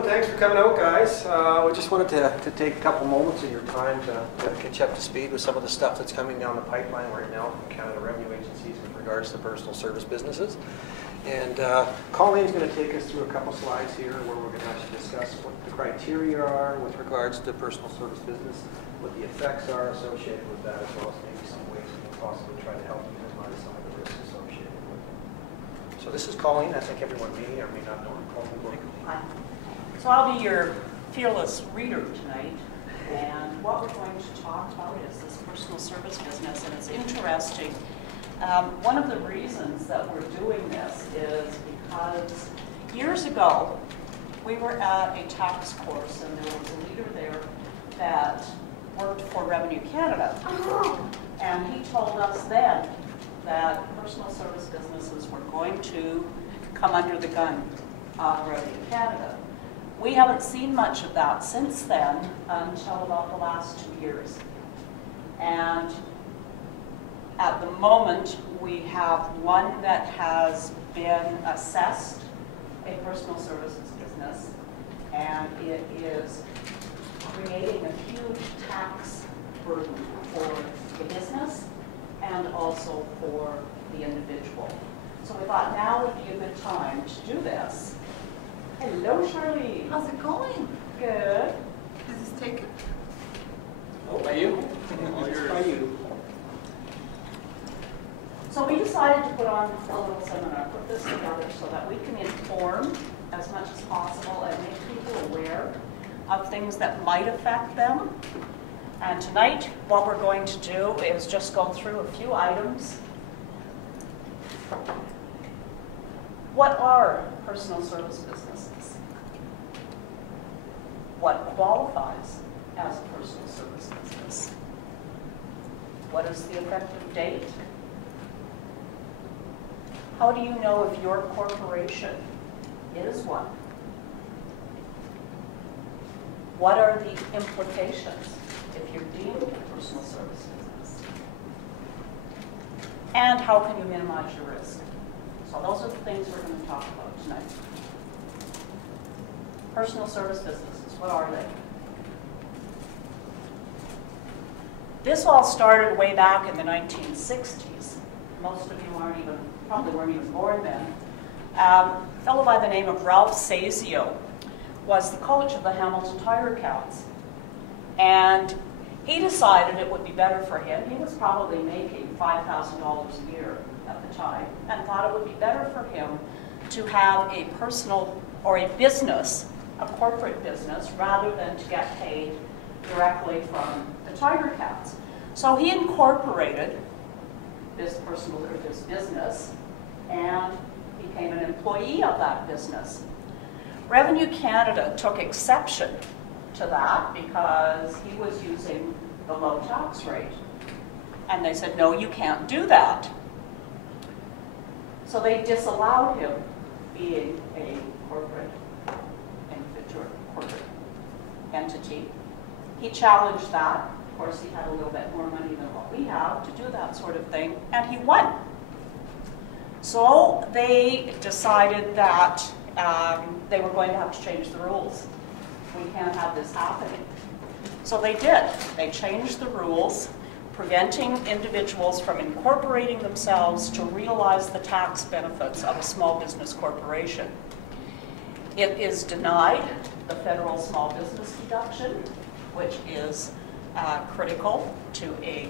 and thanks for coming out, guys. We just wanted to take a couple moments of your time to catch you up to speed with some of the stuff that's coming down the pipeline right now from Canada Revenue Agencies with regards to personal service businesses. And Colleen's going to take us through a couple slides here where we're going to actually discuss what the criteria are with regards to personal service business, what the effects are associated with that, as well as maybe some ways we can possibly try to help minimize some of the risks associated with it. So this is Colleen. I think everyone may or may not know her. Colleen. Hi. So I'll be your fearless reader tonight, and what we're going to talk about is this personal service business, and it's interesting. One of the reasons that we're doing this is because years ago we were at a tax course, and there was a leader there that worked for Revenue Canada, and he told us then that personal service businesses were going to come under the gun of Revenue Canada. We haven't seen much of that since then until about the last 2 years. And at the moment, we have one that has been assessed a personal services business, and it is creating a huge tax burden for the business and also for the individual. So we thought now would be a good time to do this. Hello, Charlie. How's it going? Good. Is this taken? Oh, by you? All yours. By you. So we decided to put on a little seminar, put this together so that we can inform as much as possible and make people aware of things that might affect them. And tonight, what we're going to do is just go through a few items. What are personal service businesses? What qualifies as a personal service business? What is the effective date? How do you know if your corporation is one? What are the implications if you're deemed a personal service business? And how can you minimize your risk? So those are the things we're going to talk about tonight. Personal service businesses, what are they? This all started way back in the 1960s. Most of you probably weren't even born then. A fellow by the name of Ralph Sazio was the coach of the Hamilton Tiger Cats. And he decided it would be better for him. He was probably making $5,000 a year at the time, and thought it would be better for him to have a personal or a business, a corporate business, rather than to get paid directly from the Tiger Cats. So he incorporated this business and became an employee of that business. Revenue Canada took exception to that because he was using the low tax rate. And they said, no, you can't do that. So they disallowed him being a corporate individual, corporate entity. He challenged that. Of course, he had a little bit more money than what we have to do that sort of thing, and he won. So they decided that they were going to have to change the rules. We can't have this happening. So they did. They changed the rules, preventing individuals from incorporating themselves to realize the tax benefits of a small business corporation. It is denied the federal small business deduction, which is critical to a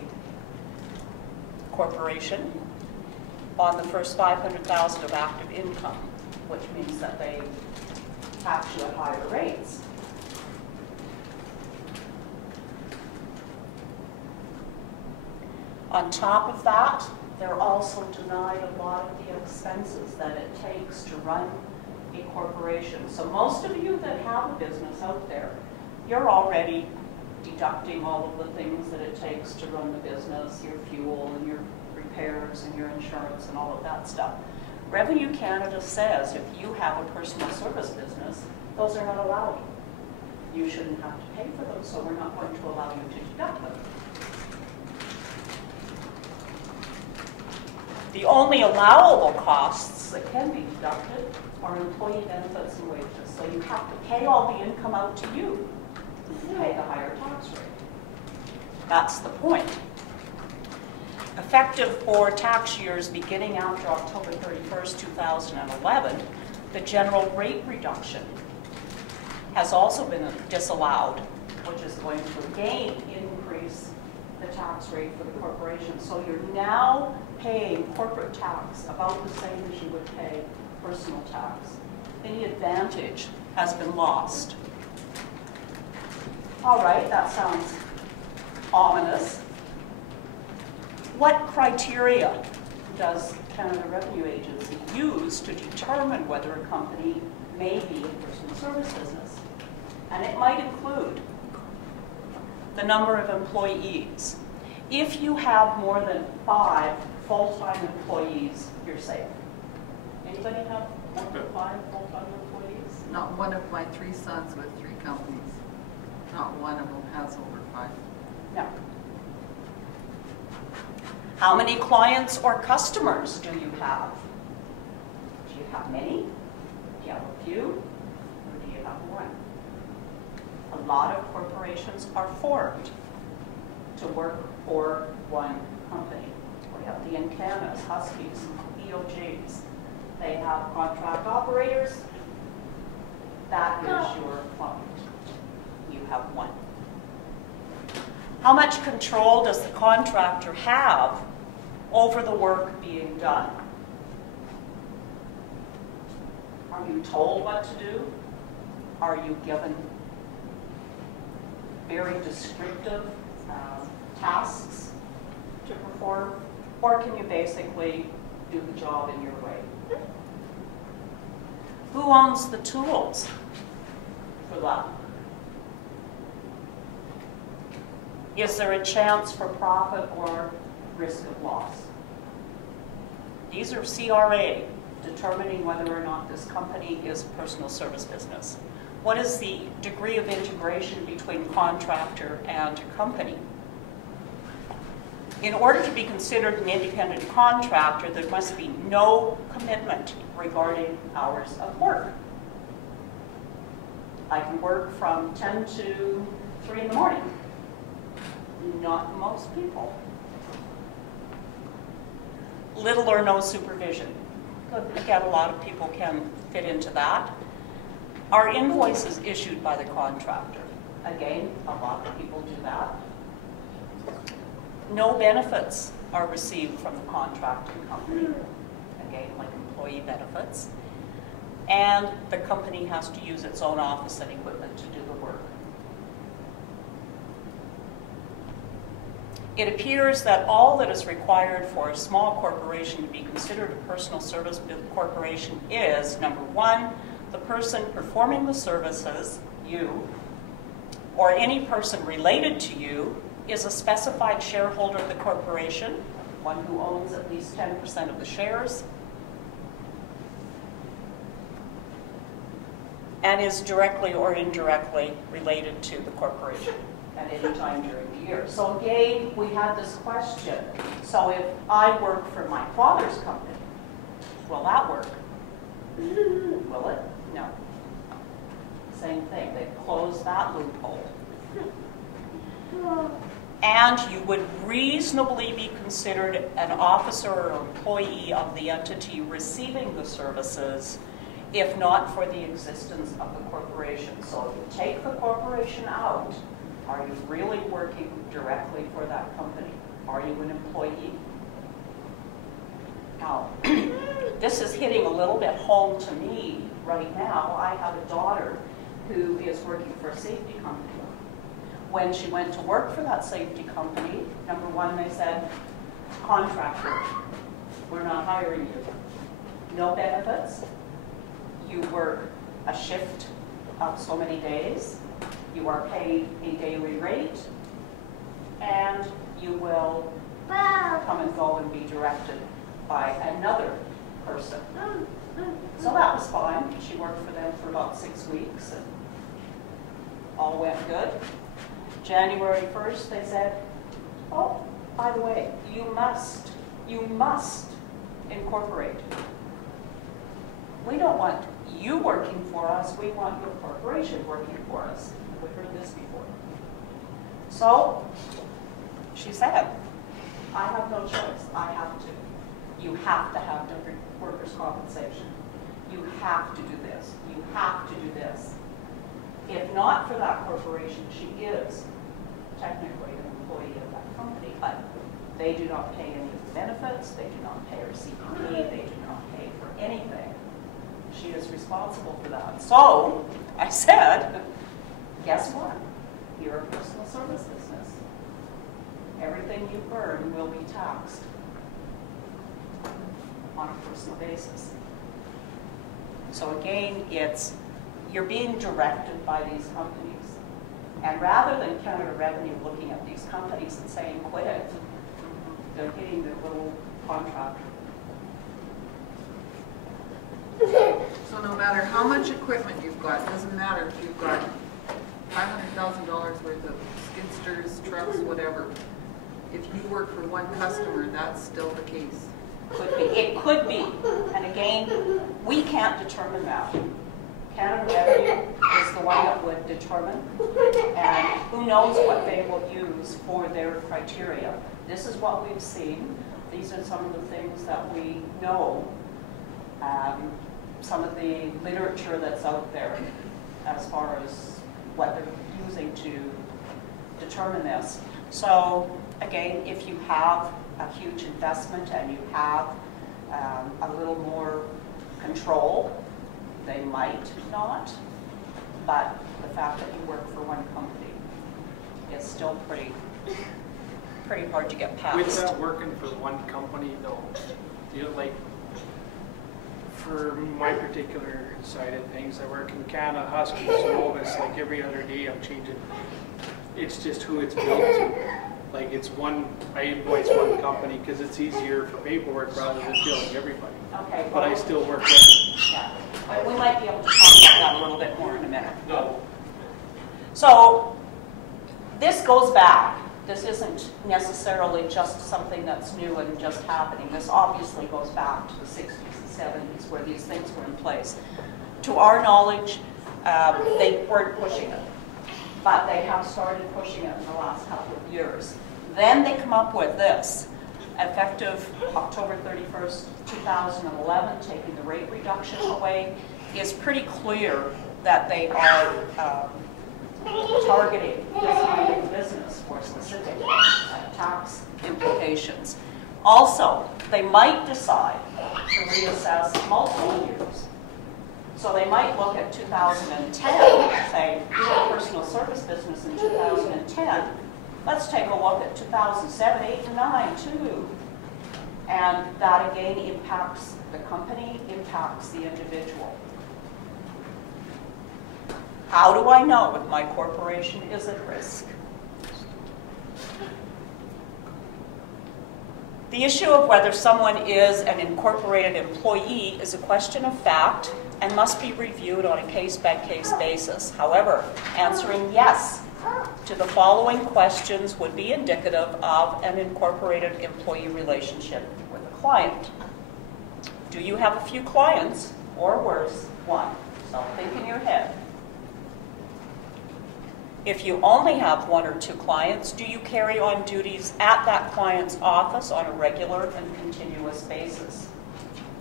corporation, on the first $500,000 of active income, which means that they tax you at higher rates. On top of that, they're also denied a lot of the expenses that it takes to run a corporation. So most of you that have a business out there, you're already deducting all of the things that it takes to run the business, your fuel and your repairs and your insurance and all of that stuff. Revenue Canada says if you have a personal service business, those are not allowed. You shouldn't have to pay for them, so we're not going to allow you to deduct them. The only allowable costs that can be deducted are employee benefits and wages. So you have to pay all the income out to you to pay the higher tax rate. That's the point. Effective for tax years beginning after October 31st, 2011, the general rate reduction has also been disallowed, which is going to again increase the tax rate for the corporation. So you're now paying corporate tax about the same as you would pay personal tax. Any advantage has been lost. All right, that sounds ominous. What criteria does Canada Revenue Agency use to determine whether a company may be a personal service business? And it might include the number of employees. If you have more than 5 full-time employees, you're safe. Anybody have more than 5 full-time employees? Not one of my 3 sons with 3 companies. Not one of them has over 5. No. How many clients or customers do you have? Do you have many? Do you have a few? Or do you have one? A lot of corporations are formed to work for one company. We have the Encanas, Huskies, EOGs. They have contract operators. That is your client. You have one. How much control does the contractor have over the work being done? Are you told what to do? Are you given very descriptive tasks to perform? Or can you basically do the job in your way? Who owns the tools for that? Is there a chance for profit or risk of loss? These are CRA determining whether or not this company is a personal service business. What is the degree of integration between contractor and company? In order to be considered an independent contractor, there must be no commitment regarding hours of work. I can work from 10 to 3 in the morning. Not most people. Little or no supervision. Again, a lot of people can fit into that. Are invoices issued by the contractor? Again, a lot of people do that. No benefits are received from the contracting company. Again, like employee benefits. And the company has to use its own office and equipment to do the work. It appears that all that is required for a small corporation to be considered a personal service corporation is, number 1, the person performing the services, you, or any person related to you, is a specified shareholder of the corporation, one who owns at least 10% of the shares, and is directly or indirectly related to the corporation at any time during the year. So again, we had this question. So if I work for my father's company, will that work? Will it? No. Same thing. They've closed that loophole. And you would reasonably be considered an officer or employee of the entity receiving the services, if not for the existence of the corporation. So if you take the corporation out, are you really working directly for that company? Are you an employee? Now, this is hitting a little bit home to me right now. I have a daughter who is working for a safety company. When she went to work for that safety company, number 1, they said, contractor, we're not hiring you. No benefits. You work a shift of so many days. You are paid a daily rate. And you will come and go and be directed by another person. So that was fine. She worked for them for about 6 weeks and all went good. January 1st, they said, oh, by the way, you must incorporate. We don't want you working for us, we want your corporation working for us. We've heard this before. So, she said, I have no choice, I have to. You have to have different workers' compensation. You have to do this, you have to do this. If not for that corporation, she is technically an employee of that company, but they do not pay any benefits, they do not pay her CPP, they do not pay for anything. She is responsible for that. So I said, guess what? You're a personal service business. Everything you earn will be taxed on a personal basis. So again, you're being directed by these companies. And rather than Canada Revenue looking at these companies and saying, quit it, they're getting their little contract. So no matter how much equipment you've got, doesn't matter if you've got $500,000 worth of skidsters, trucks, whatever, if you work for one customer, that's still the case. Could be. It could be. And again, we can't determine that. Canada Revenue is the one that would determine, and who knows what they will use for their criteria. This is what we've seen. These are some of the things that we know, some of the literature that's out there as far as what they're using to determine this. So again, if you have a huge investment and you have a little more control, they might not, but the fact that you work for one company is still pretty hard to get past. With that working for one company though, you know, like for my particular side of things, I work in Canada, Huskies, Novus, like every other day I'm changing. It's just who it's billed to. Like it's one, I invoice one company because it's easier for paperwork rather than billing everybody. Okay. But I still work with it. Yeah. But we might be able to talk about that a little bit more in a minute. No. So this goes back. This isn't necessarily just something that's new and just happening. This obviously goes back to the 60s and 70s where these things were in place. To our knowledge, they weren't pushing it, but they have started pushing it in the last couple of years. Then they come up with this. Effective October 31st, 2011, taking the rate reduction away, is pretty clear that they are targeting this kind of business for specific tax implications. Also, they might decide to reassess multiple years. So they might look at 2010, say, you're a personal service business in 2010. Let's take a look at 2007, 8, and 9, too. And that, again, impacts the company, impacts the individual. How do I know if my corporation is at risk? The issue of whether someone is an incorporated employee is a question of fact and must be reviewed on a case-by-case basis. However, answering yes to the following questions would be indicative of an incorporated employee relationship with a client. Do you have a few clients, or worse, one? So think in your head. If you only have one or two clients, do you carry on duties at that client's office on a regular and continuous basis?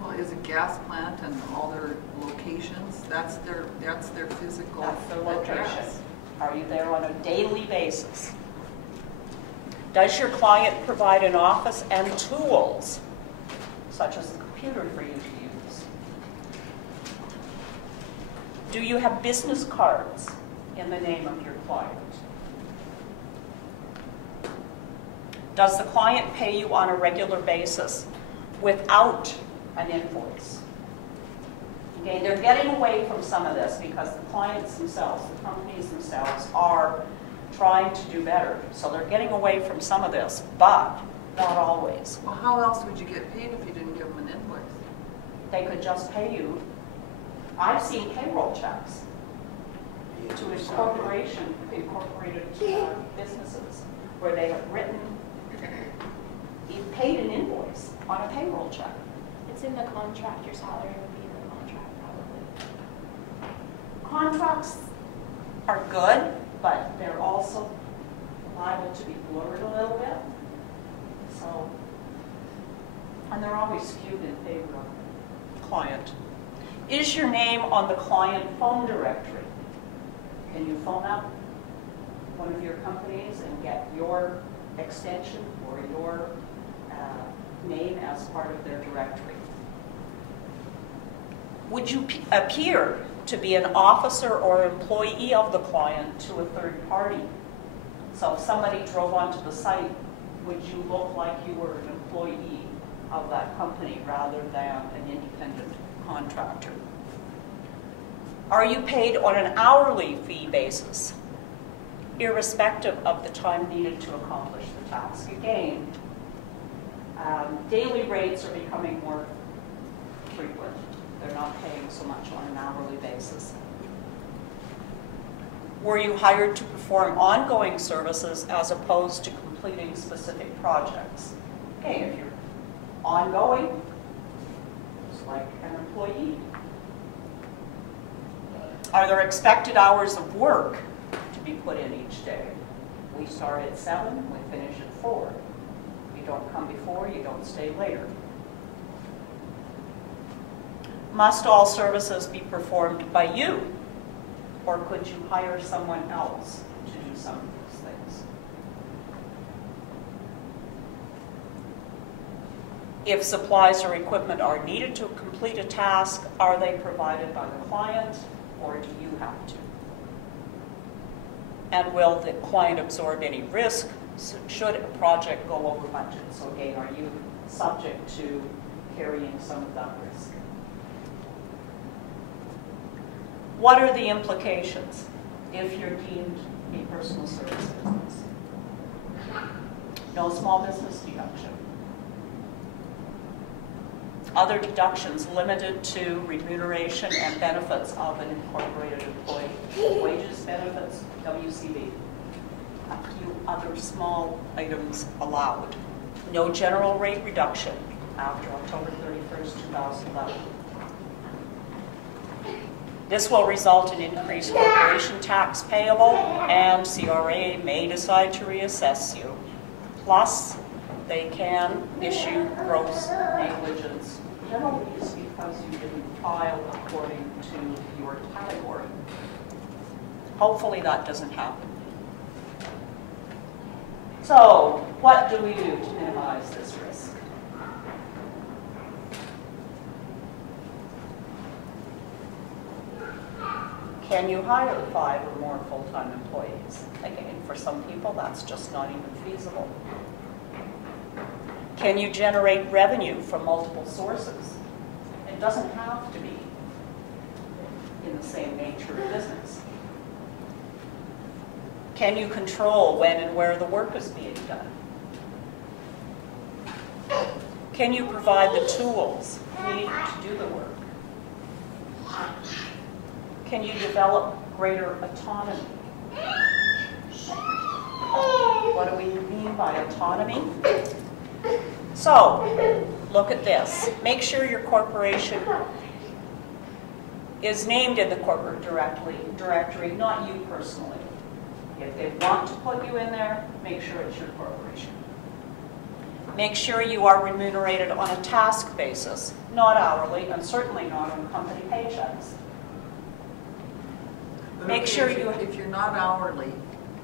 Well, is a gas plant and all their locations, that's their physical That's their location. address. Are you there on a daily basis? Does your client provide an office and tools, such as the computer for you to use? Do you have business cards in the name of your client? Does the client pay you on a regular basis without an invoice? Okay, they're getting away from some of this because the clients themselves, the companies themselves, are trying to do better. So they're getting away from some of this, but not always. Well, how else would you get paid if you didn't give them an invoice? They could just pay you. I've seen payroll checks to incorporated businesses where they have paid an invoice on a payroll check. What's in the contract? Your salary would be in the contract, probably. Contracts are good, but they're also liable to be blurred a little bit. So, and they're always skewed in favor of client. Is your name on the client phone directory? Can you phone up one of your companies and get your extension or your name as part of their directory? Would you appear to be an officer or employee of the client to a third party? So if somebody drove onto the site, would you look like you were an employee of that company rather than an independent contractor? Are you paid on an hourly fee basis, irrespective of the time needed to accomplish the task? Again, daily rates are becoming more frequent. They're not paying so much on an hourly basis. Were you hired to perform ongoing services as opposed to completing specific projects? Okay, if you're ongoing, it's like an employee. Are there expected hours of work to be put in each day? We start at 7, we finish at 4. You don't come before, you don't stay later. Must all services be performed by you? Or could you hire someone else to do some of these things? If supplies or equipment are needed to complete a task, are they provided by the client, or do you have to? And will the client absorb any risk should a project go over budget? So again, are you subject to carrying some of that risk? What are the implications if you're deemed a personal service business? No small business deduction. Other deductions limited to remuneration and benefits of an incorporated employee. Wages, benefits, WCB. A few other small items allowed. No general rate reduction after October 31st, 2011. This will result in increased corporation tax payable, and CRA may decide to reassess you. Plus, they can issue gross negligence penalties because you didn't file according to your category. Hopefully that doesn't happen. So, what do we do to minimize this risk? Can you hire 5 or more full-time employees? Again, for some people, that's just not even feasible. Can you generate revenue from multiple sources? It doesn't have to be in the same nature of business. Can you control when and where the work is being done? Can you provide the tools needed to do the work? Can you develop greater autonomy? What do we mean by autonomy? So, look at this. Make sure your corporation is named in the corporate directory, not you personally. If they want to put you in there, make sure it's your corporation. Make sure you are remunerated on a task basis, not hourly, and certainly not on company paychecks. Make sure you... If you're not hourly,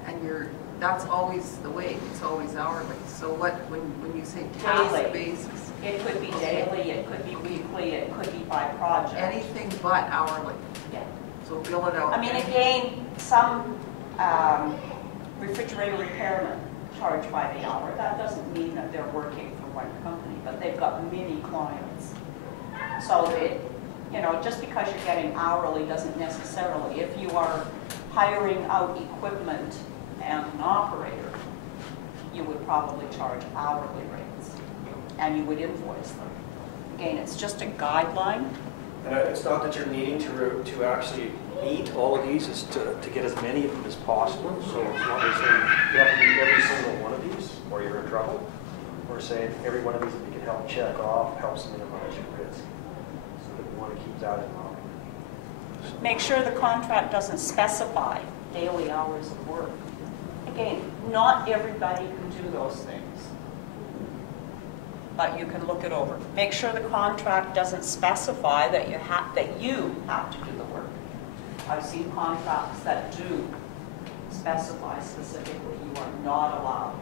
and that's always the way, it's always hourly. So what, when you say task basis? It could be daily, it could be weekly, it could be by project. Anything but hourly. Yeah. So bill it out. I mean, again, some refrigerator repairmen charge by the hour. That doesn't mean that they're working for one company, but they've got many clients. So just because you're getting hourly doesn't necessarily. If you are hiring out equipment and an operator, you would probably charge hourly rates, and you would invoice them. Again, it's just a guideline. And it's not that you're needing to actually meet all of these, it's to get as many of them as possible. So it's not like saying you have to meet every single one of these or you're in trouble. We're saying every one of these that we can help check off helps minimize your risk. So that we want to keep that in mind. Make sure the contract doesn't specify daily hours of work. Again, not everybody can do those things, but you can look it over. Make sure the contract doesn't specify that you have to do the work. I've seen contracts that do specify specifically you are not allowed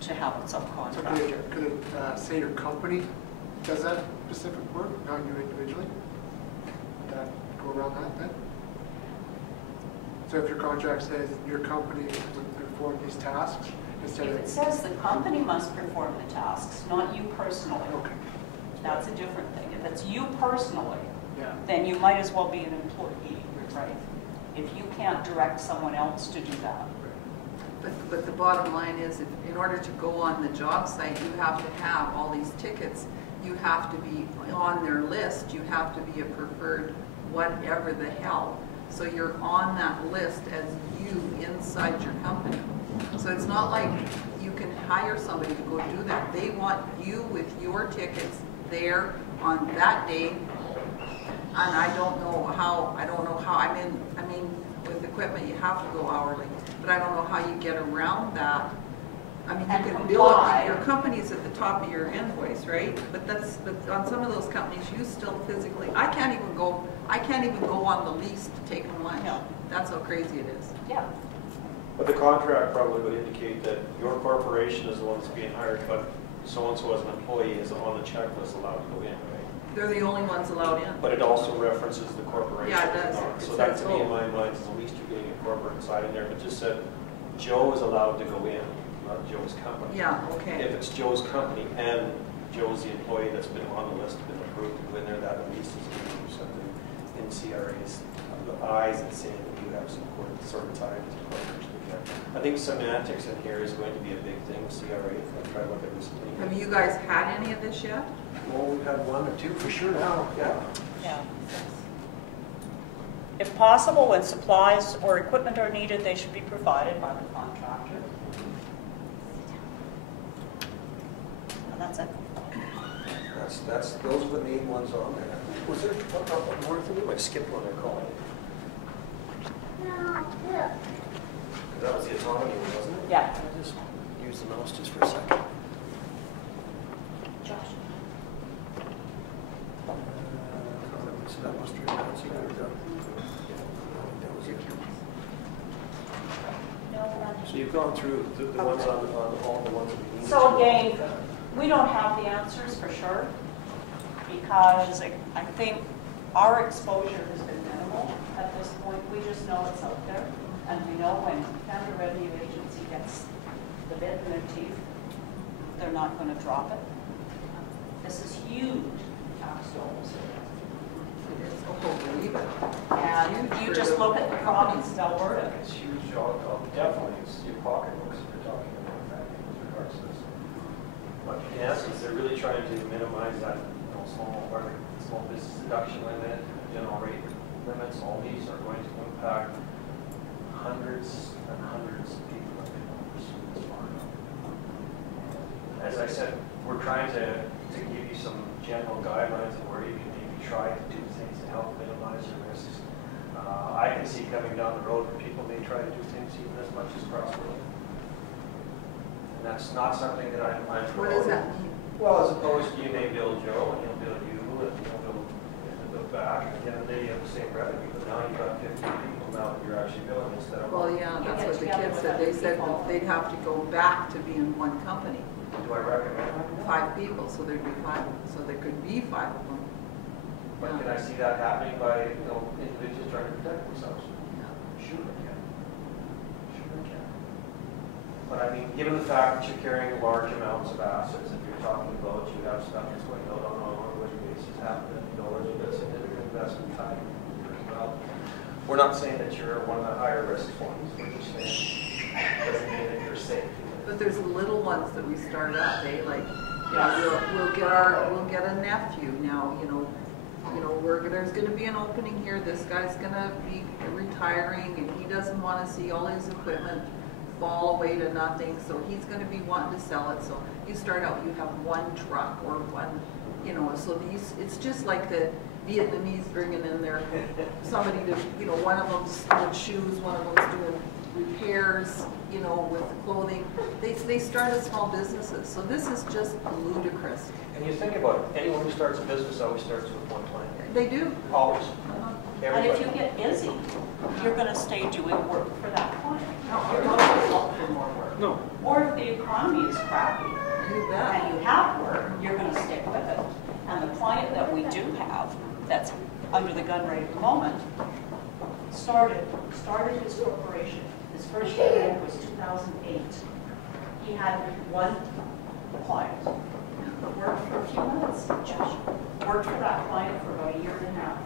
to have a So subcontractor. could it say your company does that specific work, not you individually? Would that go around that then? So if your contract says your company would perform these tasks instead If of... it says the company must perform the tasks, not you personally, Okay, that's a different thing. If it's you personally, yeah. then you might as well be an employee, right? If you can't direct someone else to do that. But the bottom line is, if, in order to go on the job site, you have to have all these tickets. You have to be on their list. You have to be a preferred whatever the hell. So you're on that list as you inside your company. So it's not like you can hire somebody to go do that. They want you with your tickets there on that day. And I don't know how, I mean, with equipment, you have to go hourly. But I don't know how you get around that. I mean, you And can bill comply. it, your company's at the top of your invoice, right? But on some of those companies, you still physically, I can't even go on the lease to take them lunch. No. That's how crazy it is. Yeah. But the contract probably would indicate that your corporation is the one that's being hired, but so-and-so as an employee is on the checklist allowed to go in, right? They're the only ones allowed in. But it also references the corporation. Yeah, it does. So It that says to me, in both. my mind, is at least you're getting a corporate side in there. If it just said Joe is allowed to go in, not Joe's company. Yeah, okay. If it's Joe's company and Joe's the employee that's been on the list, been approved to go in there, that at least is giving you something in CRA's eyes and saying that you have some sort of tie to the corporation. I think semantics in here is going to be a big thing with CRA. I've tried to look at this. Have you guys had any of this yet? Well, we've had one or two for sure now, yeah. Yeah. If possible, when supplies or equipment are needed, they should be provided by the contractor. And that's it. Those are the main ones on there. Was there one more thing? We might skip one they're calling it. That was the autonomy one, wasn't it? Yeah. I just use the mouse just for a second. Josh. So that must have been, let's see, that was it. So you've gone through the ones on all the ones that we need. So again, we don't have the answers for sure, because I think our exposure has been minimal at this point. We just know it's out there, and we know when Canada Revenue Agency gets the bit in their teeth, they're not going to drop it. This is huge tax dollars. Oh, believe it. And Huge you for just the look at the companies. province of Alberta. It's huge, definitely, it's your pocketbooks if you're talking about that with regards to this. But in essence, they're really trying to minimize that, small business deduction limit, general rate limits. All these are going to impact hundreds and hundreds of people that they don't pursue this market. As I said, we're trying to give you some general guidelines of where you can maybe try to do things to help minimize your risks. I can see coming down the road where people may try to do things even as much as cross-border. And that's not something that I'm What does that mean? Well, as opposed to you may build Joe and he'll build you and he'll build back. And again, they have the same revenue, but now you've got 50 people now that you're actually billing instead of Well, yeah, You that's get what the together kids with said. other They said people. that they'd have to go back to being one company. Do I recommend that? 5 people, so there'd be 5, so there could be 5 of them. But can I see that happening by individuals trying to protect themselves? Yeah. Sure I can. Sure I can. But I mean, given the fact that you're carrying large amounts of assets, if you're talking about you have stuff that's going out on an ongoing basis, $500 million, you've got significant investment time as well. We're not saying that you're one of the higher risk ones. We're just saying it doesn't mean that you're safe. But there's little ones that we start up, like, Yeah. we'll get a nephew now, there's gonna be an opening here, this guy's gonna be retiring, and he doesn't wanna see all his equipment fall away to nothing, so he's gonna be wanting to sell it, so you start out, you have one truck or one, you know, so these, it's just like the Vietnamese bringing in their, somebody to, you know, one of them's doing shoes, one of them's doing repairs, you know, with clothing. They start as small businesses, so this is just ludicrous. And you think about it, anyone who starts a business always starts with one client. They do. Always. And if Everybody. you get busy, you're going to stay doing work for that client. You're No, not going to look for more work. No. Or if the economy is crappy you bet. and you have work, you're going to stick with it. And the client that we do have, that's under the gun right at the moment, started his corporation. His first year was 2008. He had one client. Worked for a few months, Josh. Worked for that client for about a year and a half.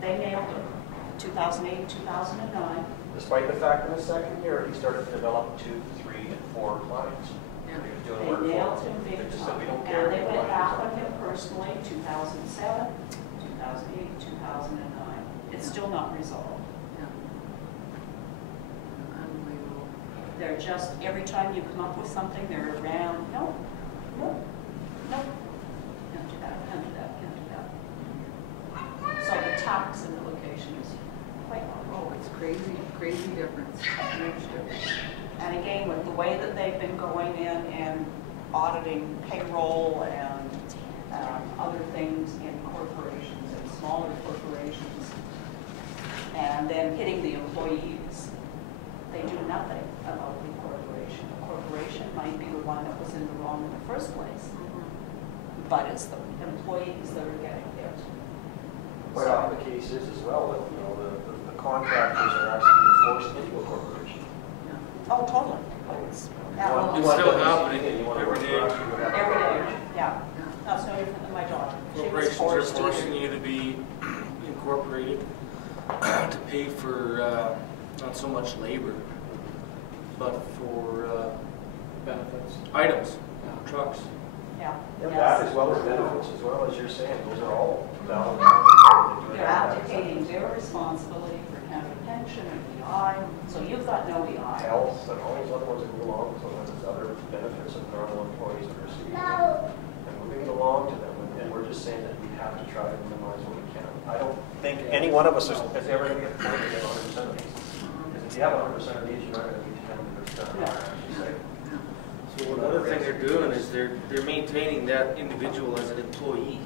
They nailed it. 2008, 2009. Despite the fact in the second year, he started to develop 2, 3, and 4 clients. Yeah. He was doing They work nailed for him them. big They just said, we time. don't care. And they if went the back client on him personally, 2007, 2008, 2009. It's still not resolved. Yeah. Unbelievable. They're just, every time you come up with something, they're around, no, no, no. Can't do that, can't do that, can't do that. So the tax implication is quite low. Oh, it's crazy, crazy difference, huge difference. And again, with the way that they've been going in and auditing payroll and other things in corporations and smaller corporations, and then hitting the employees, they do nothing about the corporation. The corporation might be the one that was in the wrong in the first place, but it's the employees that are getting hit. Quite often the case is as well, that, you know, the contractors are actually being forced into a corporation. Oh, totally. You want It's still WCB happening and you want to every work day. for us, you would have a Every day, corporation. yeah. That's no different than my daughter. She was Corporations are forced to forcing either. you to be incorporated to pay for not so much labor, but for Benefits. items, trucks. Yeah. Yeah, Yes. that as well as benefits, as well as you're saying, those are all valid. They're abdicating their responsibility for county pension and EI, so you've got no EI. Health and all those other ones that go along, so there's other benefits that normal employees are receiving. And moving it along to them, and we're just saying that we have to try to minimize what we can. I don't think any one of us is ever going to get pointed at 100% of these. Because if you have 100% of these, you're not going to be 10%. So another thing they're doing is they're maintaining that individual as an employee.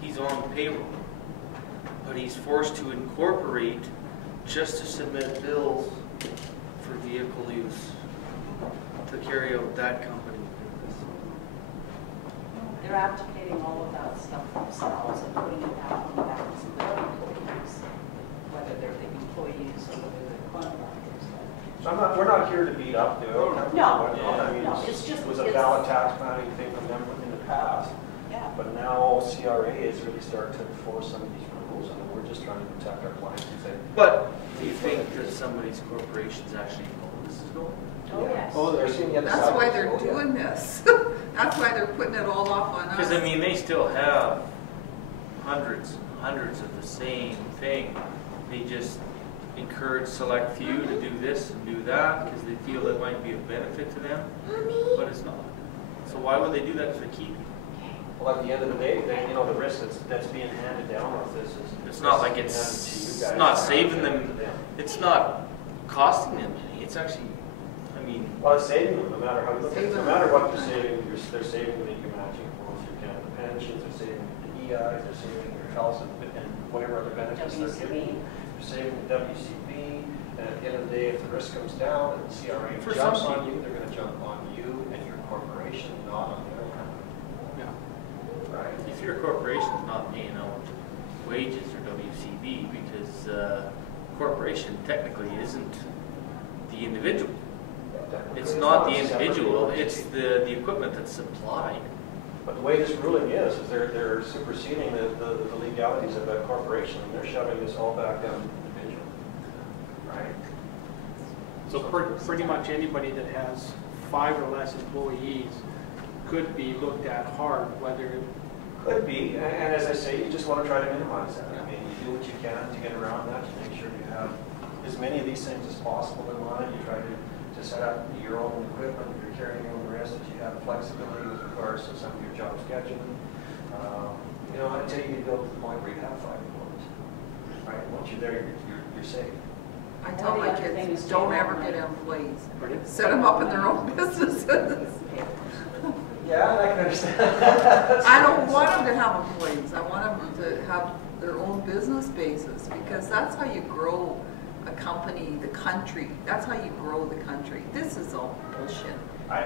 He's on the payroll, but he's forced to incorporate just to submit bills for vehicle use to carry out that company. They're abdicating all of that stuff themselves and putting it back on the backs of their employees, whether they're the employees or whether they're contractors. So we're not here to beat up the oil companies No, or whatnot. I mean, no, it's just- it was a it's- valid tax planning thing from them in the past. Yeah. But now CRA is really starting to enforce some of these rules, and we're just trying to protect our clients and say, But do you think that some of these corporations actually know this is going on? Oh, yes. oh, they're seeing the other That's side. why they're Oh, yeah. doing this. That's why they're putting it all off on us. Because I mean, they still have hundreds of the same thing. They just encourage select few to do this and do that because they feel it might be a benefit to them, but it's not. So why would they do that for keeping? Well, at the end of the day, you know, the risk that's being handed down with this is. It's not like handed to it's you guys. not saving them. To them. It's not costing them money. It's actually, I mean, Well, it's saving them, no matter how you look at it. No Saving matter them. what they're saving, they're saving the income matching funds, your Canada pensions, they're saving the EIs, they're saving your health and whatever other benefits they're giving. They're saving the WCB, and at the end of the day, if the risk comes down and the CRA For jumps some on you, they're gonna jump on you and your corporation, not on the other company. Yeah. Right? if your corporation's not paying out wages or WCB because corporation technically isn't the individual. It's not the individual, it's the equipment that's supplied. But the way this ruling is they're superseding the legalities of that corporation, and they're shoving this all back down to the individual. Right? So pretty much anybody that has 5 or less employees could be looked at hard, whether, Could be, and as I say, you just want to try to minimize that. I mean, you do what you can to get around that, to make sure you have as many of these things as possible in line. You try to to set up your own equipment, you're carrying your own risk, that you have flexibility with regards to some of your job scheduling. You know, until you get to the point where you have 5 employees, right? Once you're there, you're safe. I tell my One of the other kids, things don't too, ever like- get employees. Pardon? Set them up in their own businesses. Yeah, I can understand. I don't want them to have employees. I want them to have their own business basis, because that's how you grow a company, the country. That's how you grow the country. This is all bullshit. I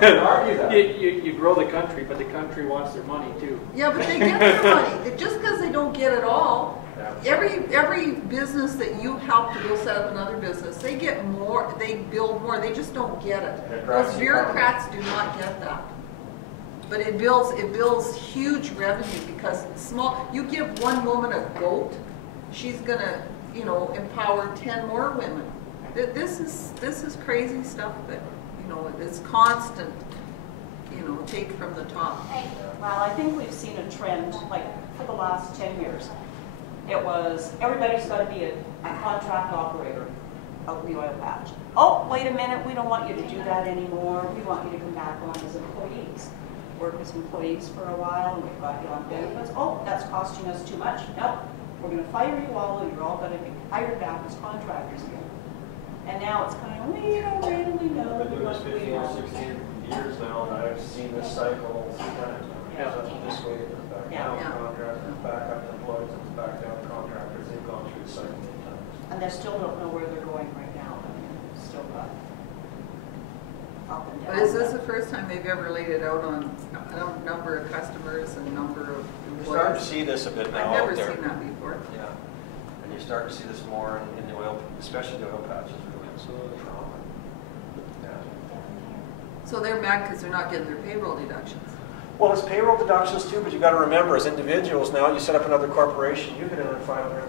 can argue that. You grow the country, but the country wants their money too. Yeah, but they get their money. Just because they don't get it all, Yeah. every business that you help to go set up another business, they get more, they build more, they just don't get it. It Those drives the bureaucrats do not get that. But it builds huge revenue, because small, you give one woman a goat, she's gonna, you know, empower 10 more women. This is crazy stuff that, you know, it's constant, you know, take from the top. Well, I think we've seen a trend, like, for the last 10 years. It was, everybody's got to be a contract operator of the oil patch. Oh, wait a minute, we don't want you to do that anymore. We want you to come back on as employees. Work as employees for a while, and we've got you on benefits. Oh, that's costing us too much. Nope, we're going to fire you all, and you're all going to be hired back as contractors again. And now it's kind of, we don't really know I've been doing this what we 15 or want. 16 years now, and I've seen this cycle 3 times. Yeah. It's up this way, it's back Yeah. down to Yeah. contractors, back up to employees, it's back down to contractors. They've gone through the cycle many times. And they still don't know where they're going right now. I mean, it's still got up and down. But is this the first time they've ever laid it out on a number of customers and number of You're starting to employees? see this a bit now I've never out there. seen that before. Yeah, and you're starting to see this more in the oil, especially the oil patches, really. Trauma. Yeah. So they're mad because they're not getting their payroll deductions. Well, it's payroll deductions too, but you got to remember, as individuals now, you set up another corporation, you get another $500,000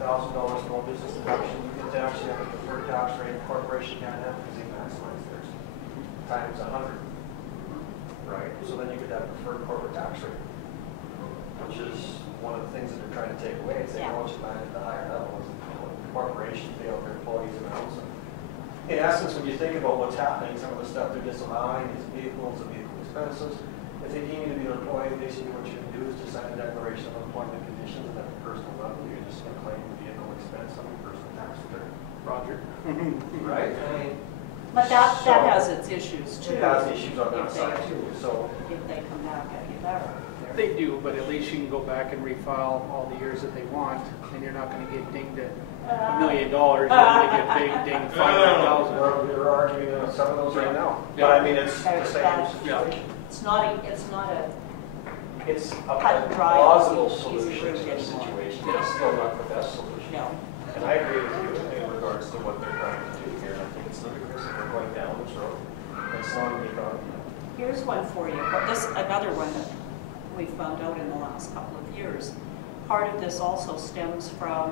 small business deduction. You get to actually have a deferred tax rate. Corporation can't have because they maximize theirs times 100, right? So then you could have a deferred corporate tax rate, which is one of the things that they're trying to take away. Is they want you back at the higher levels. Corporations pay out their employees and own them. In essence, when you think about what's happening, some of the stuff they're disallowing, these vehicles, the vehicle expenses, if they deem you to be an employee, basically what you're going to do is just sign a declaration of employment conditions, and at the personal level, you're just going to claim the vehicle expense on your personal tax return. Roger. Right? I mean, But that so- has its issues too. it has issues on that If they- side too. So, If they come back at you there. They do, but at least you can go back and refile all the years that they want, and you're not going to get dinged at $1 million. You're going to get dinged 500,000. we're arguing on some of those right now. But I mean, it's the same situation. It's not a, It's a Cut and dry, plausible easy solution route to the anymore. situation. It's still not the best solution. no. And I agree with you in regards to what they're trying to do here. I think it's ludicrous that we're going down this road. It's not a big argument. Here's one for you, but this, another one that we found out in the last couple of years. Part of this also stems from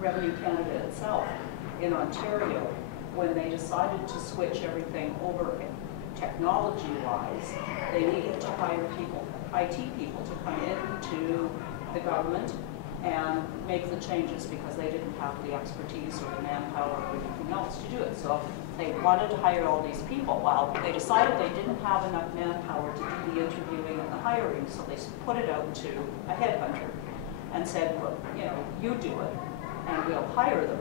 Revenue Canada itself in Ontario, when they decided to switch everything over technology-wise. They needed to hire people, IT people, to come into the government and make the changes because they didn't have the expertise or the manpower or anything else to do it. So they wanted to hire all these people. Well, they decided they didn't have enough manpower to do the interviewing and the hiring, so they put it out to a headhunter and said, look, you know, you do it and we'll hire them.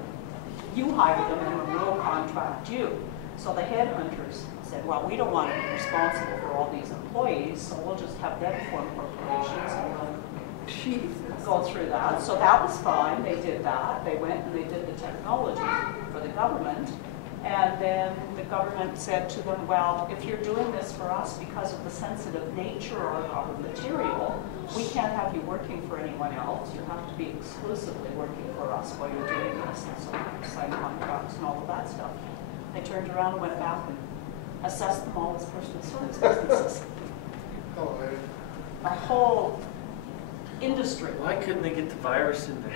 You hire them and we'll contract you. So the headhunters said, well, we don't want to be responsible for all these employees, so we'll just have them form corporations and we'll go through that. So that was fine. They did that. They went and they did the technology for the government. And then the government said to them, well, if you're doing this for us because of the sensitive nature of our material, we can't have you working for anyone else. You have to be exclusively working for us while you're doing this. And so you sign contracts and all of that stuff. They turned around and went back and assessed them all as personal service businesses. Oh, A whole industry. Why couldn't they get the virus in there?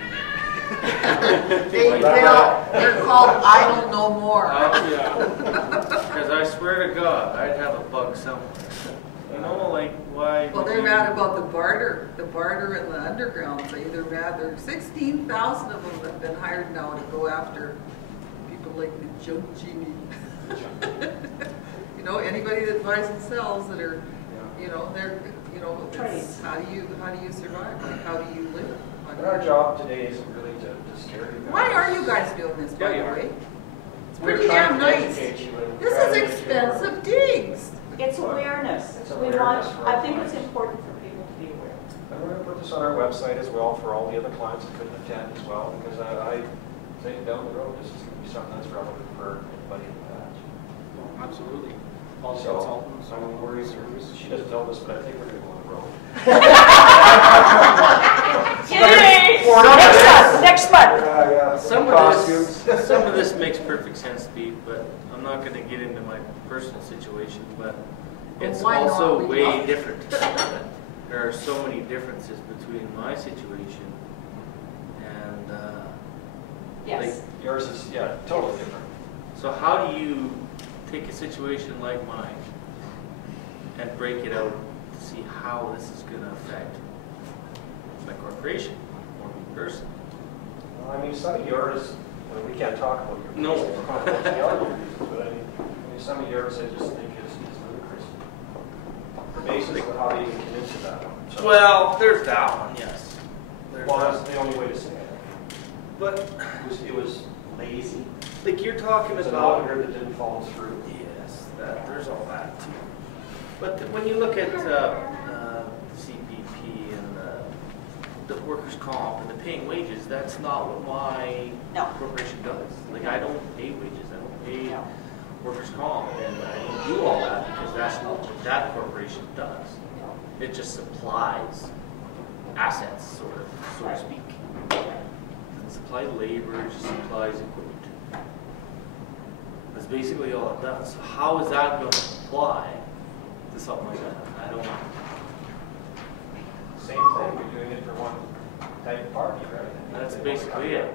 They're called I don't know more. Because I swear to God, I'd have a bug somewhere. You know, like, why? Well, would they're you- mad about the barter in the underground. They're mad. There 16,000 of them have been hired now to go after people like the junk genie. You know, anybody that buys and sells that are, Yeah. you know, they're, you know, it's, Trades. how do you survive? Like, how do you live? How do And our you- job today isn't really to scare you guys. Why are you guys doing this, by Yeah, the you are. way? It's We're pretty trying damn to nice. educate you and This try to is make you expensive digs. It's awareness. It's We awareness want, for I our think it's clients. important for people to be aware. And we're gonna put this on our website as well for all the other clients that couldn't attend as well, because I think down the road, this is gonna be something that's relevant for anybody in the patch. Absolutely. All the So, consultants, I'm all worried, the service. she doesn't know this, but I think we're gonna go on the road. Yay! Next one. Yeah, Some of this makes perfect sense, Steve, but I'm not gonna get into my personal situation, but it's why not? also We way love- different. There are so many differences between my situation and, Yes. Yours is, yeah, totally different. so how do you take a situation like mine and break it out to see how this is gonna affect my corporation or me personally? Well, I mean, some of yours, we can't talk about your No. reasons, confidentiality reasons, but I mean, some of yours I just think is ludicrous. The basis of how they even get into that one. So- Well, there's that one, yes. There's Well, that. that's the only way to say it. But, It was lazy. like, you're talking It was an about... auditor that didn't follow through. Yes, there's all that too. But when you look at CPP and the workers' comp and the paying wages, that's not what my No. corporation does. Like, I don't pay wages, I don't pay No. workers' comp, and I don't do all that because that's not what that corporation does. It just supplies assets, sort of, so to speak. It supplies labor, it just supplies equipment. That's basically all it does. So how is that going to apply to something like that? I don't know. Same thing, you're doing it for one type of party, right? That's basically it.